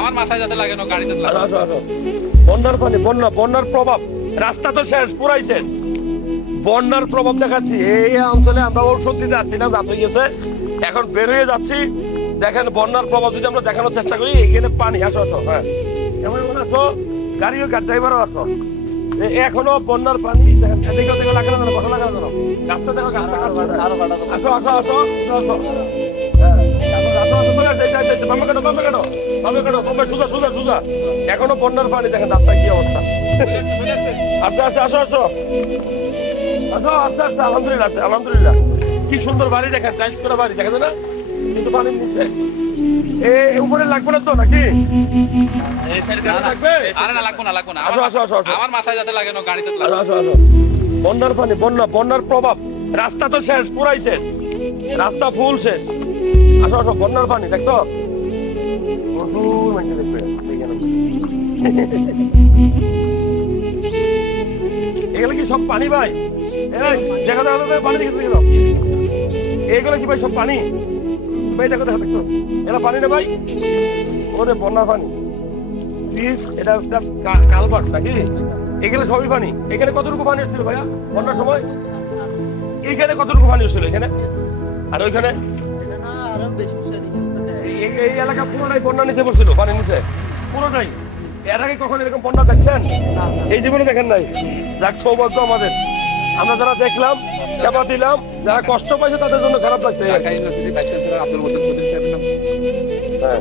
আমার মাথায় যাতে লাগে না গাড়িতে বন্যার পানি, বন্যার প্রভাব, রাস্তা তো শেষ, পুরাই শেষ। বন্যার প্রভাব দেখাচ্ছি এই অঞ্চলে। আমরা ঔষধ দিতে আসছিলাম, রাত হয়ে গেছে, এখন বেরিয়ে যাচ্ছি। দেখেন বন্যার প্রভাব যদি আমরা দেখানোর চেষ্টা করি। এখানে পানি, আসো আসো, হ্যাঁ এমন আসো, গাড়িও ড্রাইভারও আসো। এখনো বন্যার পানি দেখেন, এদিকে ওদিকে লাগানো যাবে, কথা লাগানো যাবে, গাছটা দেখো, গাছটা আসো আসো আসো আসো, এখনো বন্যার পানি দেখেন রাস্তায় কি অবস্থা। আস্তে আস্তে আসো আসো আসো, আস্তে আস্তে, আলহামদুলিল্লাহ আলহামদুলিল্লাহ। কি সুন্দর বাড়ি দেখেন, টাইলস করা বাড়ি দেখেন না, কিন্তু পানির নিচে। উপরে লাগবে না তো নাকি? আমার মাথায় যাতে লাগে না গাড়িতে বন্যার পানি, বন্যার প্রভাব, রাস্তা তো শেষ, পুরাই শেষ, রাস্তা ফুল শেষ। আসো আসো, বন্যার পানি দেখছো, প্রচুর মানুষ দেখবে। এগুলো কি সব পানি ভাই? দেখা যাবে পানি দেখে গেল, এগুলো কি ভাই সব পানি ভাই? দেখো দেখো দেখো, এটা পানি না ভাই, ওরে বন্যার পানি। প্লিজ, এটা একটা কালভার্ট নাকি? এগুলো সবই পানি। এখানে কতটুকু পানি এসেছিল ভাইয়া বন্যার সময়? এখানে কতটুকু পানি এসেছিল এখানে? আর ওইখানে এই এলাকা পুরোটাই বন্যা নিচে পড়ছিল, পানির নিচে পুরোটাই। এর আগে কখন এরকম বন্যা দেখছেন? এই জীবনে দেখেন নাই। যাক, সৌভাগ্য আমাদের, আমরা যারা দেখলাম, সেবা দিলাম, যারা কষ্ট পাইছে তাদের জন্য খারাপ লাগছে। আব্দুল মতিন হ্যাঁ।